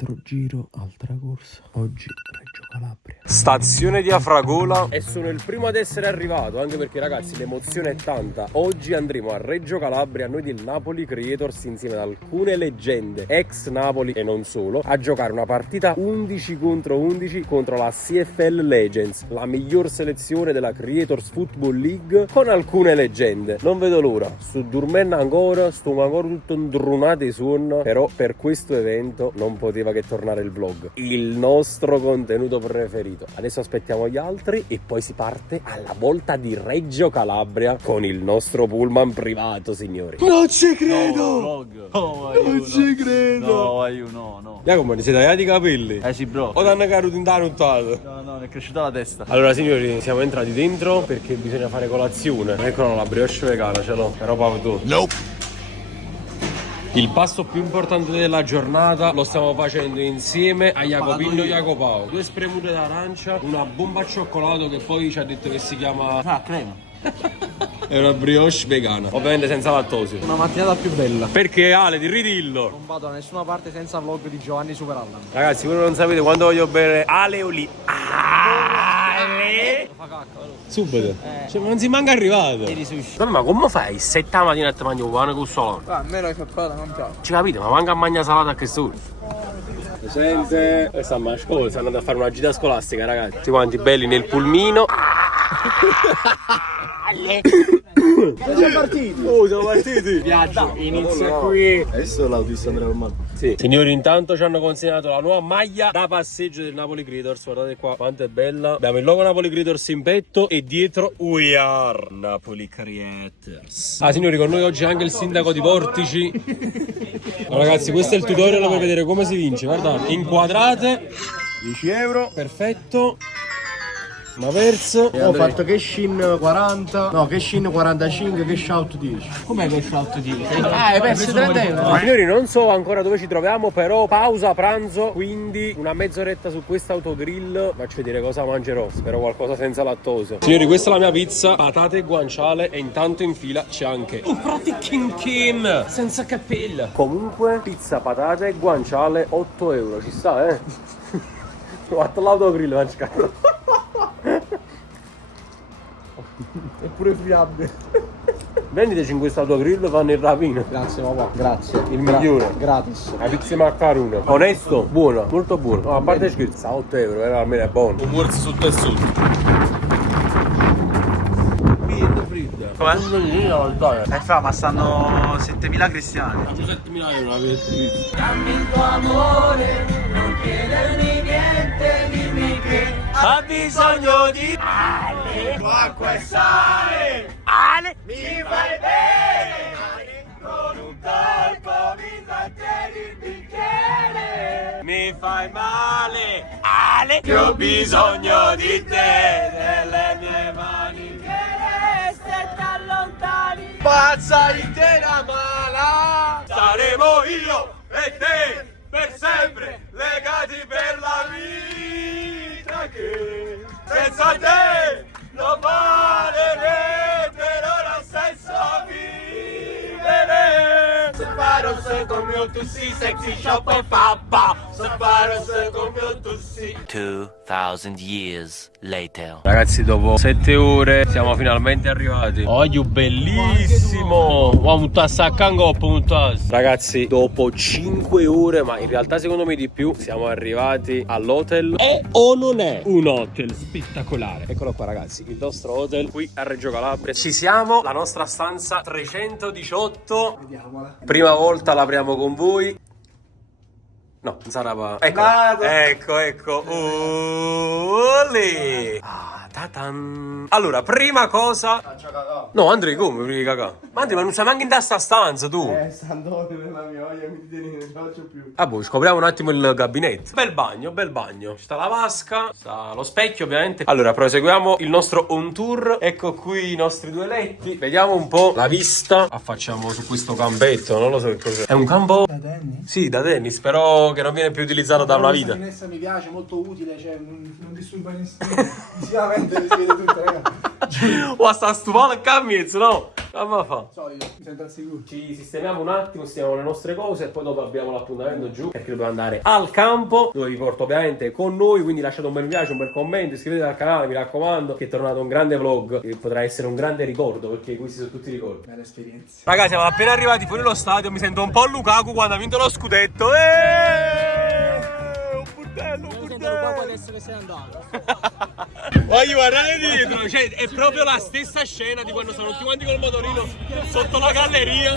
Altro giro, altra corsa. Oggi Reggio Calabria. Stazione di Afragola e sono il primo ad essere arrivato, anche perché ragazzi l'emozione è tanta. Oggi andremo a Reggio Calabria, noi del Napoli Creators, insieme ad alcune leggende ex Napoli e non solo, a giocare una partita 11 contro 11 contro la CFL Legends, la miglior selezione della Creators Football League, con alcune leggende. Non vedo l'ora, sto dormendo ancora, sto ancora tutto indrunato di sonno, però per questo evento non poteva che tornare il vlog, il nostro contenuto preferito. Adesso aspettiamo gli altri e poi si parte alla volta di Reggio Calabria con il nostro pullman privato, signori. Non ci credo! No, vlog. No, Non ci credo! No. Jacopo, ti sei tagliati i capelli? Sì, bro. O ti hanno caduto in nottato? No, mi è cresciuta la testa. Allora signori, siamo entrati dentro perché bisogna fare colazione. Eccola la brioche vegana, ce l'ho. Però Paolo tu. Nope! Il passo più importante della giornata lo stiamo facendo insieme a Jacopino e Jacopao. 2 spremute d'arancia, una bomba al cioccolato che poi ci ha detto che si chiama... Ah, crema. È una brioche vegana, ovviamente senza lattosio. Una mattinata più bella. Perché Ale, di ridillo. Non vado da nessuna parte senza vlog di Giovanni Superallan. Ragazzi, voi non sapete quando voglio bere Ale o lì. Ale! Fa cacca, vero? Subito. Cioè, ma non si manca arrivato. Ieri sushi. Vabbè, ma come fai? 7 la mattina e ti mangi un pane con salame? Ah, a me l'hai fatta, non piace. Ci capite? Ma manca a mangiare salata a che ora? Presente. E sta a scuola, stanno andando a fare una gita scolastica, ragazzi. Tutti quanti belli nel pulmino. Siamo partiti. Oh, siamo partiti. Viaggio inizia qui. Adesso l'autista andrà ormai. Sì. Signori, intanto ci hanno consegnato la nuova maglia da passeggio del Napoli Creators. Guardate qua quanto è bella. Abbiamo il logo Napoli Creators in petto e dietro We Are Napoli Creators. Ah signori, con noi oggi anche il sindaco di Portici. Allora, ragazzi, questo è il tutorial per vedere come si vince. Guardate, inquadrate. 10 euro. Perfetto. Una verso. Ho fatto cash in 40. No, cash in 45, cash out 10. Com'è che shot di? Hai perso 30 euro. Signori, non so ancora dove ci troviamo, però pausa pranzo, quindi una mezz'oretta su questo autogrill. Faccio vedere cosa mangerò, spero qualcosa senza lattosio. Signori, questa è la mia pizza, patate e guanciale, e intanto in fila c'è anche un frati Kim Kim senza cappella. Comunque, pizza, patate e guanciale, 8 euro, ci sta, eh? Ho fatto l'autogrill, mangiato. Eppure friabile. Venditeci in questo autogrill, fanno il rapino. Grazie papà, grazie. Il migliore. Gratis. La pizza maccarone. Onesto, buona, molto buona. No, a parte scherzi, 8 euro, almeno è buono. Un morso sotto e sotto. Come? Ma stanno 7.000 cristiani. 7.000 euro la pizza. Dammi il tuo amore, non chiedermi niente, dimmi che Ha bisogno di Ale, acqua e sale, Ale. mi fai bene, con un colpo mi trattieni il bicchiere, Mi fai male, Ale. che ho bisogno di te, nelle mie mani che resti e t'allontani, Pazza intera mala. Saremo io e te per sempre legati per la vita che senza te non valerebbe lo stesso vivere. Separo con mio tu si sexy shop e papà. Separo con mio tu si. 2,000 years later. Ragazzi, dopo 7 ore siamo finalmente arrivati. Oglio bellissimo. Wow, ragazzi, dopo 5 ore, ma in realtà secondo me di più, siamo arrivati all'hotel. È o non è un hotel spettacolare? Eccolo qua ragazzi, il nostro hotel qui a Reggio Calabria. Ci siamo, la nostra stanza 318. Vediamola. Prima volta l'apriamo con voi. No, non sarà. Ecco. Olè. Ta-tan. Allora, prima cosa. No, Andrei, come devi cagà? Ma Andrei, ma non sai neanche in sta stanza tu. Stando nella mia voglia, mi tieni, non ce la faccio più. Ah, boh, scopriamo un attimo il gabinetto. Bel bagno, bel bagno. Ci sta la vasca, sta lo specchio, ovviamente. Allora, proseguiamo il nostro on tour. Ecco qui i nostri 2 letti. Vediamo un po' la vista. Affacciamo su questo campetto, non lo so che cos'è. È un campo? Da tennis? Sì, da tennis, però che non viene più utilizzato da una vita. Questa finestra mi piace, molto utile, cioè non disturba nessuno. Sicuramente si vede tutto, raga. Oh, sta stupendo il camiez, no? Ma fa. Solito, mi sento al sicuro. Ci sistemiamo un attimo, sistemiamo le nostre cose e poi dopo abbiamo l'appuntamento giù perché dobbiamo andare al campo dove vi porto ovviamente con noi, quindi lasciate un bel mi piace, un bel commento, iscrivetevi al canale, mi raccomando, che è tornato un grande vlog e potrà essere un grande ricordo perché questi sono tutti ricordi. Bella esperienza. Ragazzi, siamo appena arrivati fuori lo stadio, mi sento un po' Lukaku quando ha vinto lo scudetto. Un burdello, un burdello. Adesso che sei andato. Voglio guardare dietro, cioè è proprio la stessa scena di quando sono tutti quanti col motorino sotto la galleria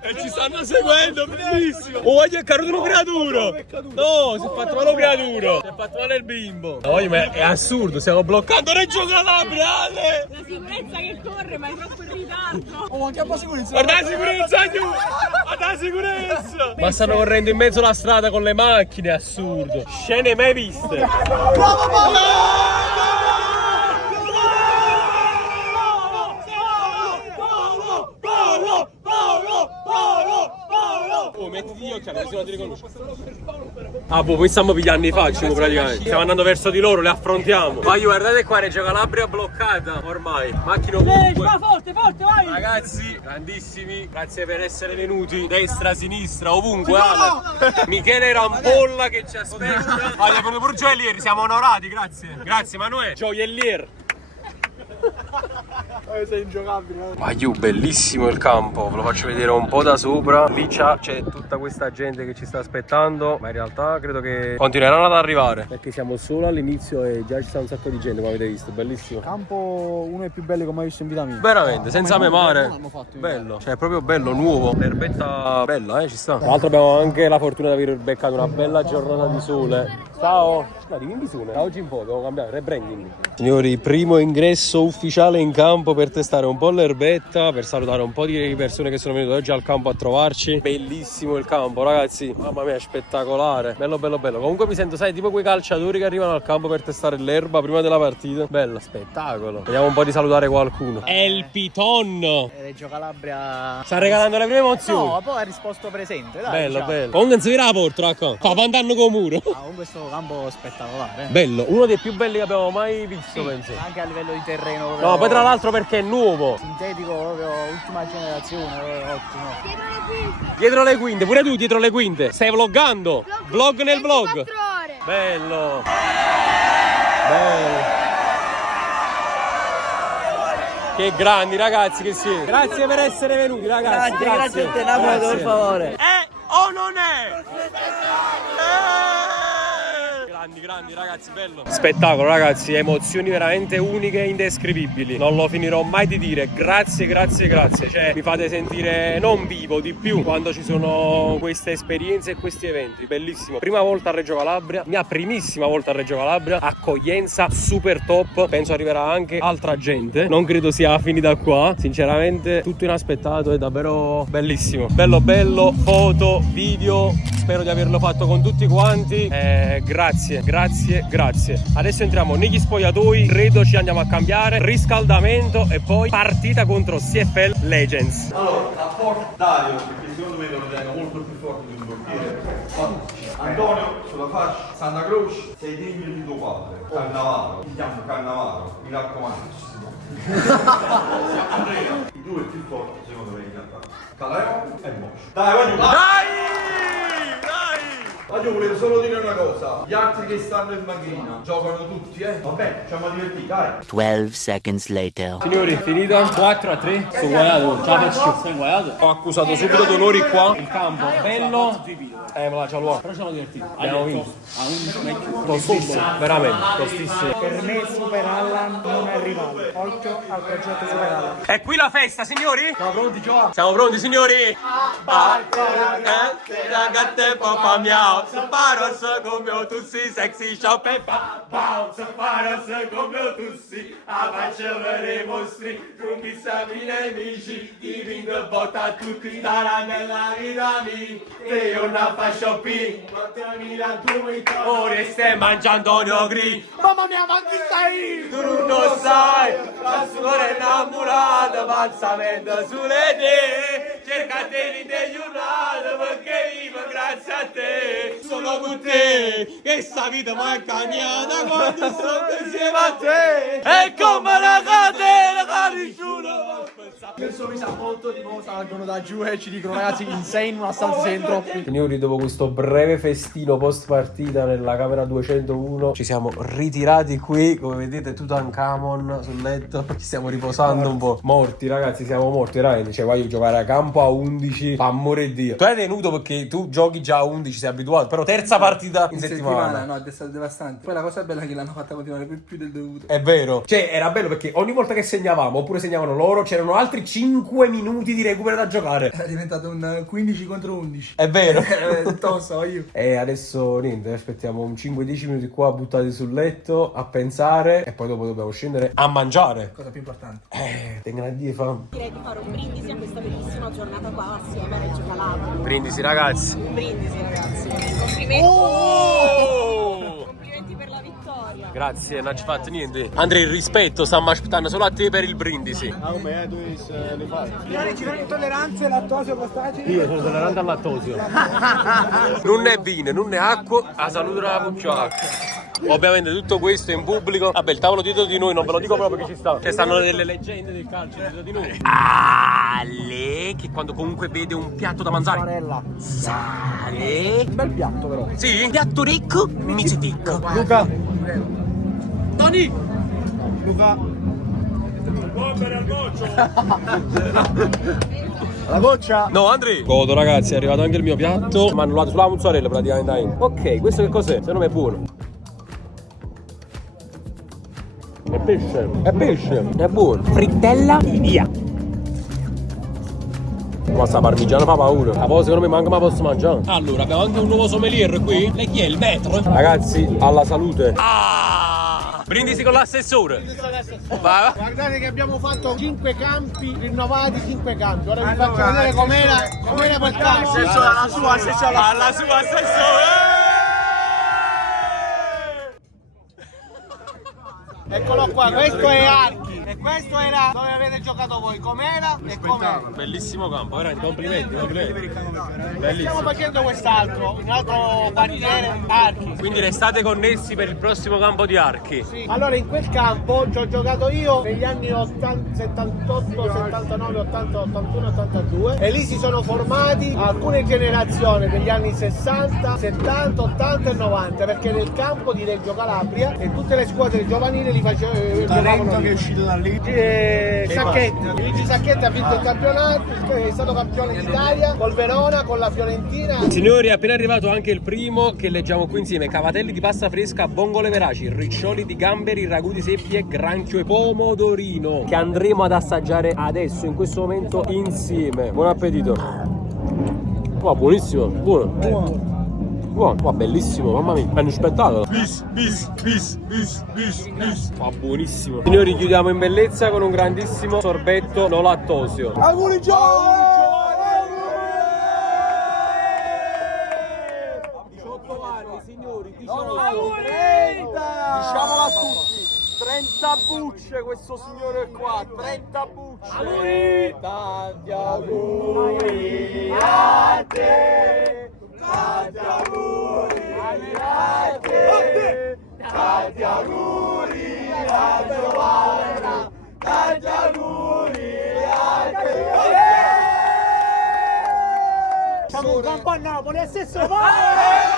e ci stanno seguendo, bellissimo. Oh, voglio è caduto un creatura. No, si è fatto male un creatura. Si è fatto male il bimbo. No, ma è assurdo, stiamo bloccando Reggio Calabria. La sicurezza che corre, ma è troppo in ritardo. Oh, anche a po' sicurezza. Guarda la sicurezza, guarda la sicurezza. Ma stanno correndo in mezzo alla strada con le macchine, assurdo. Scene mai viste. Oh, mettiti gli occhiali, se non ti riconosco. Ah, boh, poi stiamo pigliando i facci praticamente. Stiamo andando verso di loro, le affrontiamo. Vai, guardate qua, Reggio Calabria bloccata ormai. Macchina ovunque. Forte, forte, vai! Ragazzi, grandissimi, grazie per essere venuti. Destra, sinistra, ovunque. Ale. Michele Rampolla che ci aspetta. Vai, è venuto pure gioiellieri, siamo onorati, grazie. Grazie, Manuel. Gioiellier. Sei ingiocabile. Ma bellissimo il campo, ve lo faccio vedere un po' da sopra. Lì c'è tutta questa gente che ci sta aspettando, ma in realtà credo che continueranno ad arrivare perché siamo solo all'inizio e già ci sta un sacco di gente, come avete visto, bellissimo. Campo uno dei più belli che ho mai visto in vita mia. Veramente, senza memare. Fatto Bello, cioè è proprio bello, nuovo. L'erbetta bella, ci sta. Tra l'altro abbiamo anche la fortuna di aver beccato una bella giornata di sole. Ciao! No, di Sole, da oggi in poi devo cambiare, rebranding. Signori, primo ingresso ufficiale in campo per testare un po' l'erbetta, per salutare un po' di persone che sono venute oggi al campo a trovarci. Bellissimo il campo, ragazzi. Mamma mia, spettacolare. Bello, bello, bello. Comunque mi sento, sai, tipo quei calciatori che arrivano al campo per testare l'erba prima della partita. Bello, spettacolo. Vediamo un po' di salutare qualcuno. È il Piton. Reggio Calabria Sta regalando le prime emozioni. No, poi ha risposto presente, dai. Bello, diciamo. bello. Comunque non si vede la porta, racconta. Fa pandanno con muro. Con questo campo spettacolare. Bello, uno dei più belli che abbiamo mai visto, penso. Anche a livello di terreno. No, proprio poi tra l'altro perché è nuovo. sintetico, proprio ultima generazione, ottimo. Dietro le quinte, pure tu dietro le quinte. Stai vloggando? Vlog nel vlog. 24 ore. Bello. Bello. Che grandi ragazzi che siete. Grazie per essere venuti ragazzi. Grazie a te, Napoli, per favore. O non è? Grandi ragazzi, bello. Spettacolo ragazzi, emozioni veramente uniche e indescrivibili. Non lo finirò mai di dire. Grazie. Cioè mi fate sentire non vivo di più quando ci sono queste esperienze e questi eventi. Bellissimo. Prima volta a Reggio Calabria, mia primissima volta a Reggio Calabria. Accoglienza super top. Penso arriverà anche altra gente. Non credo sia finita qua. Sinceramente tutto inaspettato, è davvero bellissimo. Bello, foto, video. Spero di averlo fatto con tutti quanti. Grazie. Adesso entriamo negli spogliatoi, credo ci andiamo a cambiare, riscaldamento e poi partita contro CFL Legends. Allora, a Fort Dario, perché secondo me lo ritengo molto più forte di un portiere. Antonio sulla fascia, Santa Croce, sei degno di tuo padre. Cannavaro, ti chiamo Cannavaro, mi raccomando. Andrea, i due più forti secondo me in realtà. Caleo e Moscio. Dai, voglio volevo solo dire una cosa, gli altri che stanno in macchina giocano tutti, vabbè, ci siamo divertiti, dai. 12 seconds later. Signori, finita 4-3. Sono guaiato, sei guaiato. Ho accusato subito dolori qua. Il campo bello. Me la c'ho l'uomo. Però ci siamo divertiti. Abbiamo vinto. Tostissimo, veramente, tostissimo. Per me Super Allan non è arrivato. Occhio al progetto Super Allan. È qui la festa, signori? Siamo pronti, Gio? Siamo pronti, signori? Sparo come tu sei sexy, ciao Peppa. Sparo come tu sei, a facciare mostri, con chissà i nemici, ti vinco botta a tutti, darà nella vita mia, e io non faccio più, ora stai mangiando Antonio Green. Mamma mia, ma chi sei? Tu non lo sai, la sua è innamorata, falsamente sulle te, cerca te di aiutare perché vivo grazie a te. Solo con te, che sta vita mi è cambiata quando sono insieme a te. È come la catena che nessuno può pensare. Questo mi sa molto tipo salgono da giù e ci dicono ragazzi in 6 in una stanza siete troppi. Signori, dopo questo breve festino post partita nella camera 201 ci siamo ritirati qui, come vedete Tutankhamon sul letto, ci stiamo riposando un po'. Morti ragazzi, siamo morti veramente, cioè voglio giocare a campo a 11, fa amore Dio. Tu hai tenuto perché tu giochi già a 11, sei abituato, però terza partita in settimana. No, è stato devastante. Poi la cosa bella è che l'hanno fatta continuare per più del dovuto. È vero, cioè era bello perché ogni volta che segnavamo oppure segnavano loro c'erano altri 5 minuti di recupero da giocare. È diventato un 15 contro 11. È vero. Tosto io. E adesso niente, aspettiamo un 5-10 minuti qua buttati sul letto a pensare e poi dopo dobbiamo scendere a mangiare. Cosa più importante. Tengo a dire fame. Direi di fare un brindisi a questa bellissima giornata qua assieme a Reggio Calabria. Brindisi ragazzi. Un brindisi ragazzi. Complimenti. Complimenti per la vittoria. Grazie, non ci fatto niente. Andrea, il rispetto, stiamo aspettando solo a te per il brindisi. Come tu ne fai? Ci sono intolleranze, lattosio, crostacei. Io sono tollerante al lattosio. Non è vino, non è acqua, la salute della pucciacca. Ovviamente tutto questo in pubblico. Vabbè, il tavolo dietro di noi non ve lo dico proprio che ci sta. Ci stanno delle leggende del calcio dietro di noi. Ale, che quando comunque vede un piatto da mangiare Marella. sale. Un bel piatto però. Sì, piatto ricco, mici ticco. Luca. Tony. Luca. La goccia. No, Andrea. Godo ragazzi, è arrivato anche il mio piatto. Mi hanno annullato sulla mozzarella praticamente. Ok, questo che cos'è? Secondo me è buono. È pesce. È pesce. È buono. Frittella via. Ma sta parmigiana fa paura. La poi secondo me manca ma posso mangiare. Allora, abbiamo anche un nuovo sommelier qui. Lei chi è? Il metro? Ragazzi, alla salute. Brindisi con l'assessore. Va. Guardate che abbiamo fatto 5 campi, rinnovati 5 campi. Ora vi faccio vedere com'era quel campo. Alla sua assessore. Alla sua assessore. Eccolo qua, questo è Archi e questo era dove avete giocato voi, com'era e com'era. Bellissimo campo, veramente, complimenti. Stiamo Bellissimo. facendo quest'altro, un altro quartiere, Archi. Quindi restate connessi per il prossimo campo di Archi. Sì. Allora in quel campo ci ho giocato io negli anni 80, 78, 79, 80, 81, 82 e lì si sono formati alcune generazioni degli anni 60, 70, 80 e 90 perché nel campo di Reggio Calabria e tutte le squadre giovanili li facevano che è uscito da lì. Sacchetti. Luigi Sacchetti ha vinto il campionato, è stato campione d'Italia col Verona, con la Fiorentina. Signori, è appena arrivato anche il primo che leggiamo qui insieme. Cavatelli di pasta fresca, vongole veraci, riccioli di gamberi, ragù di seppie, granchio e pomodorino che andremo ad assaggiare adesso, in questo momento, insieme. Buon appetito. Wow, buonissimo, buono. Wow, bellissimo, mamma mia, hanno spettato. Fa buonissimo. Signori, chiudiamo in bellezza con un grandissimo sorbetto no lattosio. Auguri giovani! 18 anni, signori, 18. Diciamolo a tutti, 30 bucce questo signore qua, 30 bucce. Tanti auguri a te. Tanti auguri a te, tanti auguri a Giovanna, tanti auguri a te. Siamo un campo a Napoli, assessore, vai!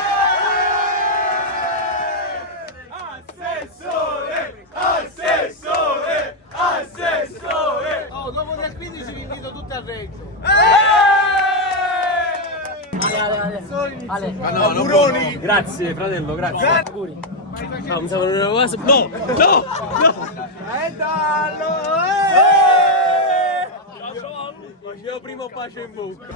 Assessore! Oh, dopo del 15 vi invito tutti a Reggio. Auguroni! Grazie fratello, grazie. Auguri. No, mi stavo una cosa. No! Facevo prima bacio in bocca.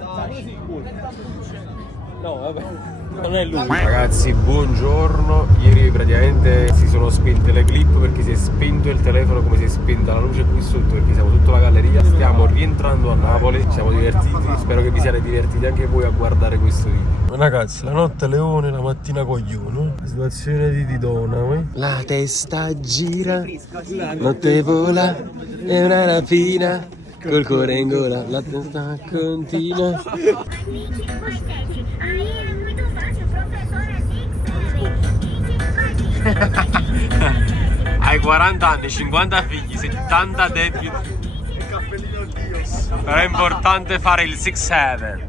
No, vabbè. Non è lui. Ragazzi, buongiorno. Ieri praticamente si sono spente le clip perché si è spento il telefono come si è spenta la luce qui sotto perché siamo tutta la galleria. Stiamo rientrando a Napoli, ci siamo divertiti. Spero che vi siate divertiti anche voi a guardare questo video. Ragazzi, la notte leone, la mattina coglione. La situazione di Didona. La testa gira, notte vola, è una rapina. Col cuore in gola, la testa continua. Hai 40 anni, 50 figli, 70 debiti. Però è importante fare il 6-7.